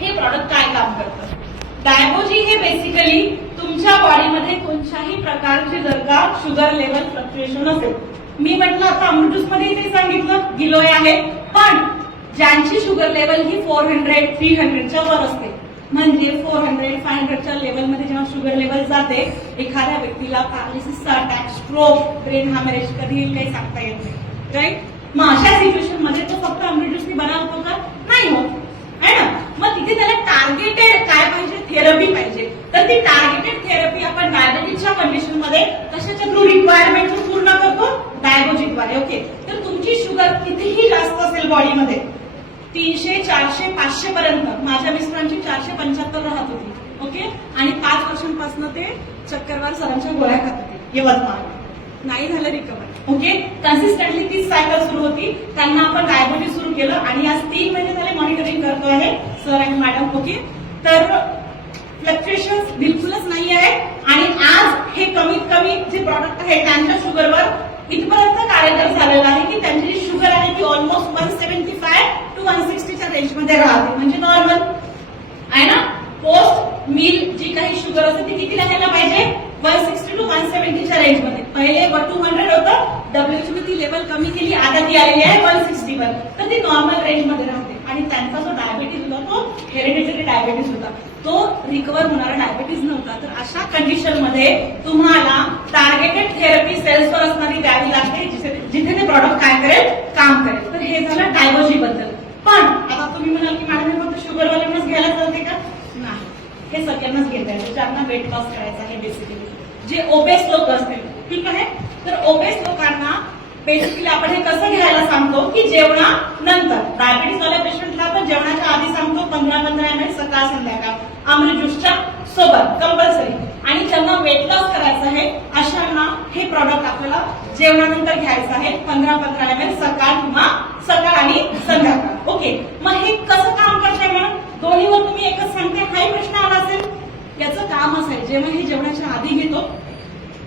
हे प्रॉडक्ट काय काम करतं? डायबोजी हे बेसिकली तुमच्या बॉडीमध्ये कोणत्याही प्रकारची जर का शुगर लेवल फ्लक्च्युएशन असेल, मी म्हटलं आता अमृत ज्यूस मध्ये ते सांगितलं गिलोय आहे, पण ज्यांची शुगर लेवल ही 400 300च्या वर असते, म्हणजे 400 500च्या लेवलमध्ये जेव्हा शुगर लेवल जाते, एखाद्या व्यक्तीला पॅरालिसिसचा अटॅक, स्ट्रोक, ब्रेन हॅमरेज कधी येईल काही सांगता येत नाही, राईट? मग अशा सिच्युएशन मध्ये तो फक्त अमृत ज्यूसनी बरा होतो का? नाही होत, है ना? मग तिथे त्याला टार्गेटेड काय पाहिजे? थेरपी पाहिजे. तर ती टार्गेटेड थेरपी आपण डायबिटीजच्या कंडिशन मध्ये कशाच्या थ्रू रिक्वायरमेंट पूर्ण करतो? डायबोजीद्वारे. ओके, तर तुमची शुगर कितीही जास्त असेल बॉडीमध्ये, 300 400 500 पर्यंत, माझ्या मिस्टरांची 475 राहत होती. ओके, आणि 5 वर्षांपासून ते चक्करवार सरांच्या गोळ्या खात होते यवतमाळ, नाही झालं रिकवर. ओके, कन्सिस्टंटली तीच सायकल सुरू होती. त्यांना आपण डायबिटीज सुरू केलं आणि आज 3 महिने झाले मॉनिटरिंग करतो आहे सर आणि मॅडम. ओके, तर फ्लक्च्युएशन बिलकुलच नाही आहे आणि आज हे कमीत कमी जे प्रॉडक्ट आहे त्यांच्या शुगरवर इथपर्यंत कार्यरत झालेलं आहे की त्यांची जी शुगर आहे ती ऑलमोस्ट 175 to 160च्या रेंजमध्ये राहते, म्हणजे नॉर्मल आहे ना. पोस्ट मील जी काही शुगर असते ती किती राहायला पाहिजे? 160 to 170च्या रेंजमध्ये. पहिले 200 होतं, डब्ल्यूएचने ती लेवल कमी केली, आता ती आलेली आहे 160 वर, तर ती नॉर्मल रेंजमध्ये राहते. आणि त्यांचा जो डायबिटीज होता तो हेरिडिटरी डायबिटीज होता, तो रिकवर होणारा डायबिटीज नव्हता. तर अशा कंडिशन मध्ये तुम्हाला टार्गेटेड थेरपी सेल्सवर असणारी द्यावी लागते, जिथे ते प्रॉडक्ट काय करेल? काम करेल. तर हे झालं डायबोजी बद्दल. पण आता तुम्ही म्हणाल की मॅडम फक्त शुगरवाल्यांनाच घ्यायला चालते का? नाही, हे सगळ्यांनाच घेता येतं ज्यांना वेट लॉस करायचा आहे. बेसिकली जे ओबेस लोक असतील, ठीक आहे, तर ओबेस लोकांना बेसिकली आपण हे कसं घ्यायला सांगतो की जेवणानंतर. डायबिटीस वाल्या पेशंटला आपण जेवणाच्या आधी सांगतो 15-15 ml सकाळ संध्याकाळ अमृत ज्यूसच्या सोबत कंपल्सरी. आणि ज्यांना वेट लॉस करायचं आहे अशांना हे प्रॉडक्ट आपल्याला जेवणानंतर घ्यायचं आहे 15-15 ml सकाळ किंवा सकाळ आणि संध्याकाळ. ओके, मग हे कसं काम करतंय? मग दोन्हीवर तुम्ही एकच सांगते, हाही प्रश्न आला असेल. याचं काम असेल जेव्हा हे जेवणाच्या आधी घेतो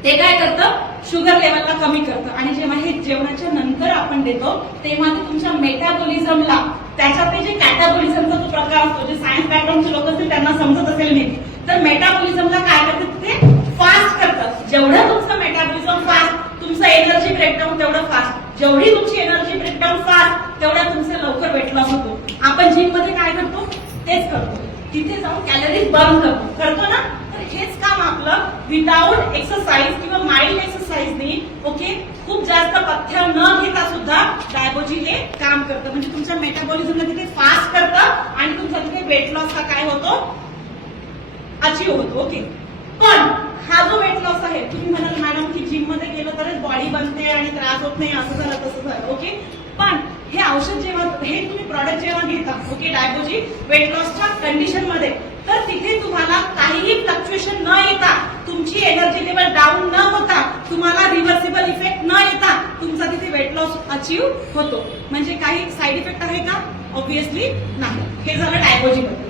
ते काय करतं? शुगर लेवलला कमी करतं. आणि जेव्हा हे जेवणाच्या नंतर आपण देतो तेव्हा ते तुमच्या मेटाबॉलिझमला, त्याच्यात जे कॅटाबॉलिझमचा जो प्रकार असतो, जे सायन्स बॅकग्राऊंडचे लोक असतील त्यांना समजत असेल नाही, तर मेटाबॉलिझमला काय करतं? ते फास्ट करतं. जेवढं तुमचं मेटाबॉलिझम फास्ट, तुमचं एनर्जी ब्रेकडाऊन तेवढं फास्ट. जेवढी तुमची एनर्जी ब्रेकडाऊन फास्ट, तेवढ्या तुमचं लवकर वेट लॉस होतो. आपण जिम मध्ये काय करतो? तेच करतो, तिथे जाऊन कॅलरीज बर्न करतो ना. तर हेच काम आपलं विदाउट एक्सरसाइज किंवा माइल्ड एक्सरसाइजनी, ओके, खूप जास्त पथ्य न घेता सुद्धा डायबोजी हे काम करतं. म्हणजे तुमच्या मेटाबॉलिझमला तिथे फास्ट करतं आणि तुमचा तिथे वेट लॉस हा काय होतो? अचीव होतो. ओके, पण हा जो वेट लॉस आहे, तुम्ही म्हणाल मॅडम की जिम मध्ये गेलं तरच बॉडी बनते आणि त्रास होत नाही, असं झालं तसं झालं. ओके, पण हे औषध जेव्हा, हे तुम्ही प्रॉडक्ट जेव्हा घेता, ओके, डायबोजी वेट लॉसच्या कंडिशन मध्ये, तर तिथे तुम्हाला काहीही फ्लक्च्युएशन न येता, तुमची एनर्जी लेवल डाऊन न होता, तुम्हाला रिव्हर्सिबल इफेक्ट न येता तुमचा तिथे वेट लॉस अचीव होतो. म्हणजे काही साईड इफेक्ट आहे का? ऑब्व्हियसली नाही. हे झालं डायबोजी बद्दल.